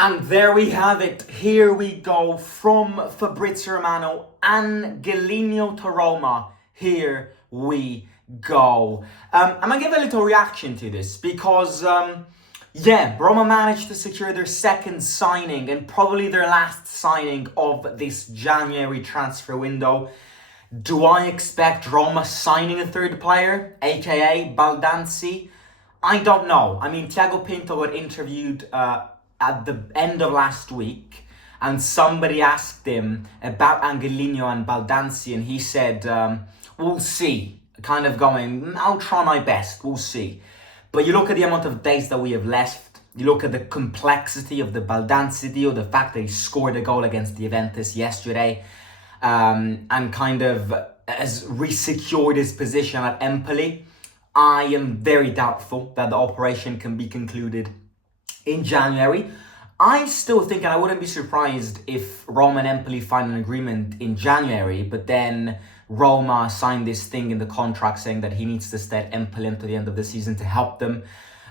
And there we have it. Here we go from Fabrizio Romano, Angelino to Roma. Here we go. I'm gonna give a little reaction to this because, Roma managed to secure their second signing and probably their last signing of this January transfer window. Do I expect Roma signing a third player, aka Baldanzi? I don't know. I mean, Thiago Pinto got interviewed at the end of last week, and somebody asked him about Angelino and Baldanzi, and he said, we'll see. Kind of going, I'll try my best, we'll see. But you look at the amount of days that we have left, you look at the complexity of the Baldanzi deal, the fact that he scored a goal against Juventus yesterday, and kind of has re-secured his position at Empoli. I am very doubtful that the operation can be concluded in January. I still think, and I wouldn't be surprised if Roma and Empoli find an agreement in January, but then Roma signed this thing in the contract saying that he needs to stay at Empoli until the end of the season to help them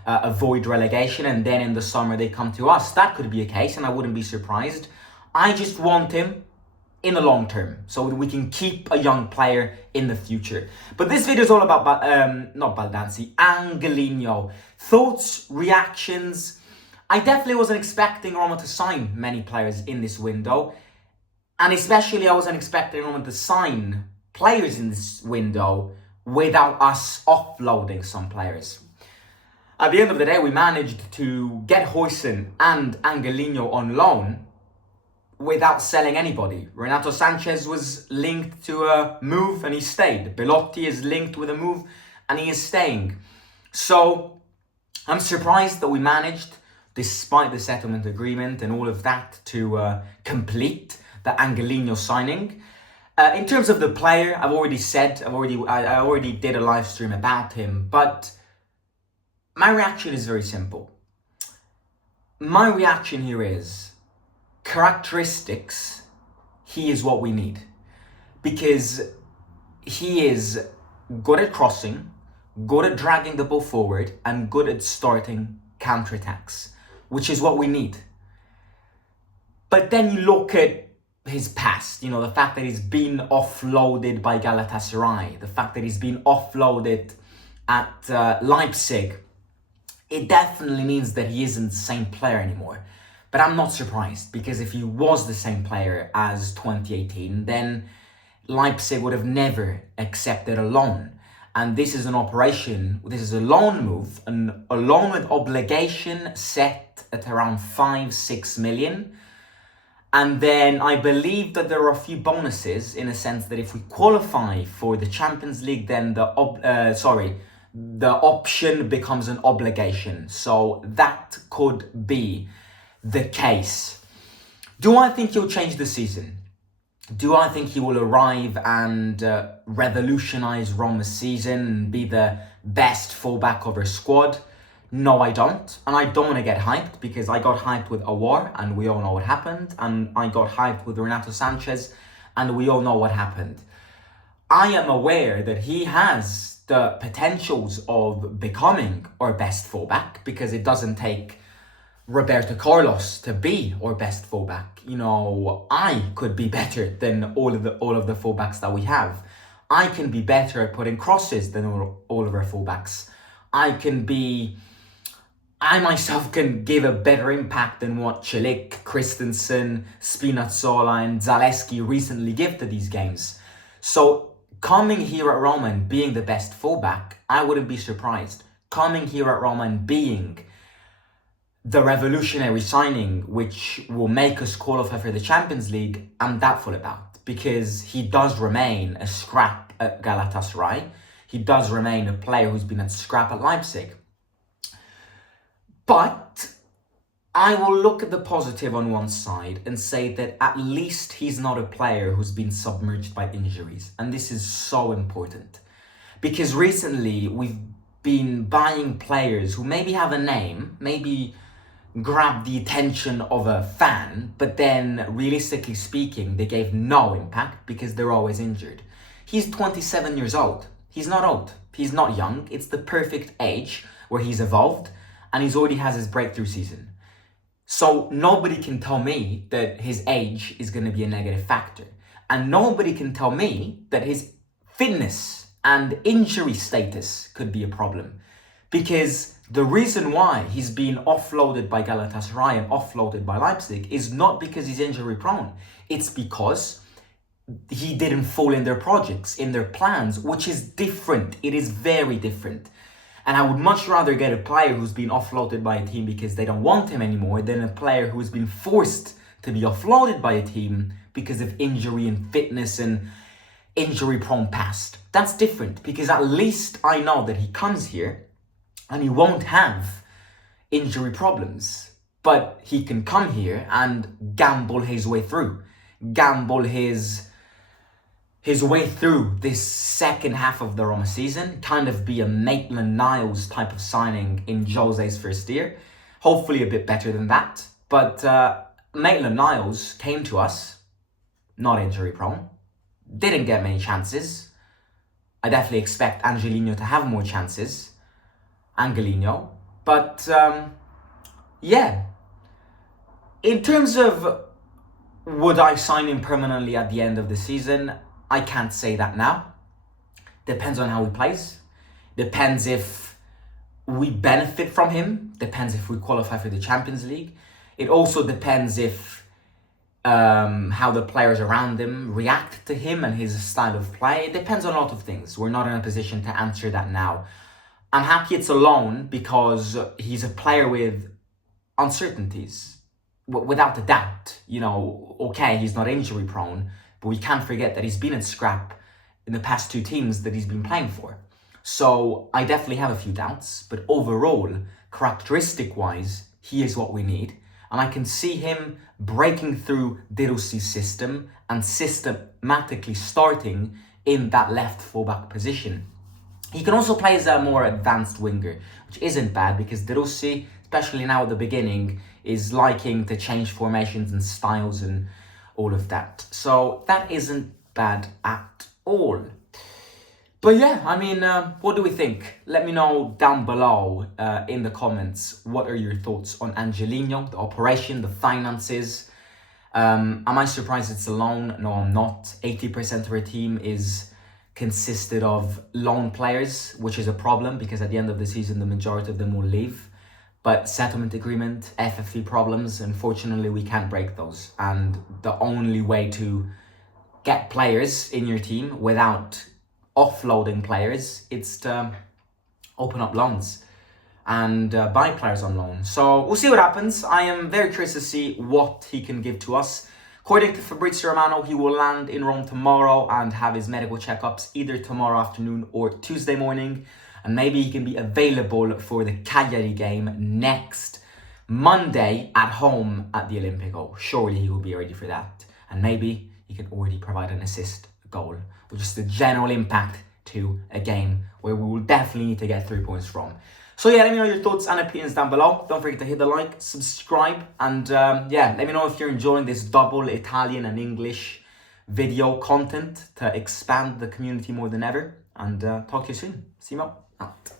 avoid relegation, and then in the summer they come to us. That could be a case, and I wouldn't be surprised. I just want him in the long term, so that we can keep a young player in the future. But this video is all about, not Baldanzi, Angelino. Thoughts, reactions. I definitely wasn't expecting Roma to sign many players in this window. And especially I wasn't expecting Roma to sign players in this window without us offloading some players. At the end of the day, we managed to get Huijsen and Angelino on loan without selling anybody. Renato Sanchez was linked to a move and he stayed. Belotti is linked with a move and he is staying. So I'm surprised that we managed, despite the settlement agreement and all of that, to complete the Angelino signing. In terms of the player, I already did a live stream about him, but my reaction is very simple. My reaction here is, characteristics, he is what we need. Because he is good at crossing, good at dragging the ball forward, and good at starting counterattacks, which is what we need. But then you look at his past, the fact that he's been offloaded by Galatasaray, the fact that he's been offloaded at Leipzig, it definitely means that he isn't the same player anymore. But I'm not surprised, because if he was the same player as 2018, then Leipzig would have never accepted a loan. And this is an operation, this is a loan move, a loan with obligation set at around 5-6 million. And then I believe that there are a few bonuses, in a sense that if we qualify for the Champions League, then the option becomes an obligation. So that could be the case. Do I think he'll change the season? Do I think he will arrive and revolutionize Roma's season and be the best fullback of our squad? No, I don't. And I don't want to get hyped, because I got hyped with Awar and we all know what happened. And I got hyped with Renato Sanchez and we all know what happened. I am aware that he has the potentials of becoming our best fullback, because it doesn't take Roberto Carlos to be our best fullback. I could be better than all of the fullbacks that we have. I can be better at putting crosses than all of our fullbacks. I myself can give a better impact than what Celik, Christensen, Spinazzola and Zalewski recently give to these games. So coming here at Roma and being the best fullback, I wouldn't be surprised. Coming here at Roma and being the revolutionary signing, which will make us qualify for the Champions League, I'm doubtful about, because he does remain a scrap at Galatasaray. He does remain a player who's been a scrap at Leipzig. But I will look at the positive on one side and say that at least he's not a player who's been submerged by injuries. And this is so important, because recently we've been buying players who maybe have a name, maybe grab the attention of a fan, but then realistically speaking, they gave no impact because they're always injured. He's 27 years old. He's not old. He's not young. It's the perfect age where he's evolved, and he's already has his breakthrough season. So nobody can tell me that his age is going to be a negative factor. And nobody can tell me that his fitness and injury status could be a problem. Because the reason why he's been offloaded by Galatasaray and offloaded by Leipzig is not because he's injury prone. It's because he didn't fall in their projects, in their plans, which is different. It is very different. And I would much rather get a player who's been offloaded by a team because they don't want him anymore than a player who's been forced to be offloaded by a team because of injury and fitness and injury-prone past. That's different, because at least I know that he comes here and he won't have injury problems. But he can come here and gamble his way through. Gamble his way through this second half of the Roma season, kind of be a Maitland-Niles type of signing in Jose's first year. Hopefully a bit better than that. But Maitland-Niles came to us, not injury-prone, didn't get many chances. I definitely expect Angelino to have more chances. Angelino. But, yeah. In terms of would I sign him permanently at the end of the season, I can't say that now. Depends on how he plays. Depends if we benefit from him. Depends if we qualify for the Champions League. It also depends if how the players around him react to him and his style of play. It depends on a lot of things. We're not in a position to answer that now. I'm happy it's a loan because he's a player with uncertainties. Without a doubt, okay, he's not injury prone, but we can't forget that he's been in scrap in the past two teams that he's been playing for. So I definitely have a few doubts, but overall, characteristic-wise, he is what we need. And I can see him breaking through Rossi's system and systematically starting in that left fullback position. He can also play as a more advanced winger, which isn't bad because Rossi, especially now at the beginning, is liking to change formations and styles and all of that. So that isn't bad at all. But yeah, what do we think? Let me know down below in the comments. What are your thoughts on Angelino, the operation, the finances? Am I surprised it's a loan? No, I'm not. 80% of our team is consisted of loan players, which is a problem because at the end of the season, the majority of them will leave. But settlement agreement, FFP problems, unfortunately, we can't break those. And the only way to get players in your team without offloading players, it's to open up loans and buy players on loan. So we'll see what happens. I am very curious to see what he can give to us. According to Fabrizio Romano, he will land in Rome tomorrow and have his medical checkups either tomorrow afternoon or Tuesday morning. And maybe he can be available for the Cagliari game next Monday at home at the Olimpico. Surely he will be ready for that. And maybe he can already provide an assist goal, or just a general impact to a game where we will definitely need to get 3 points from. So yeah, let me know your thoughts and opinions down below. Don't forget to hit the like, subscribe, and let me know if you're enjoying this double Italian and English video content to expand the community more than ever. And talk to you soon. Simo out.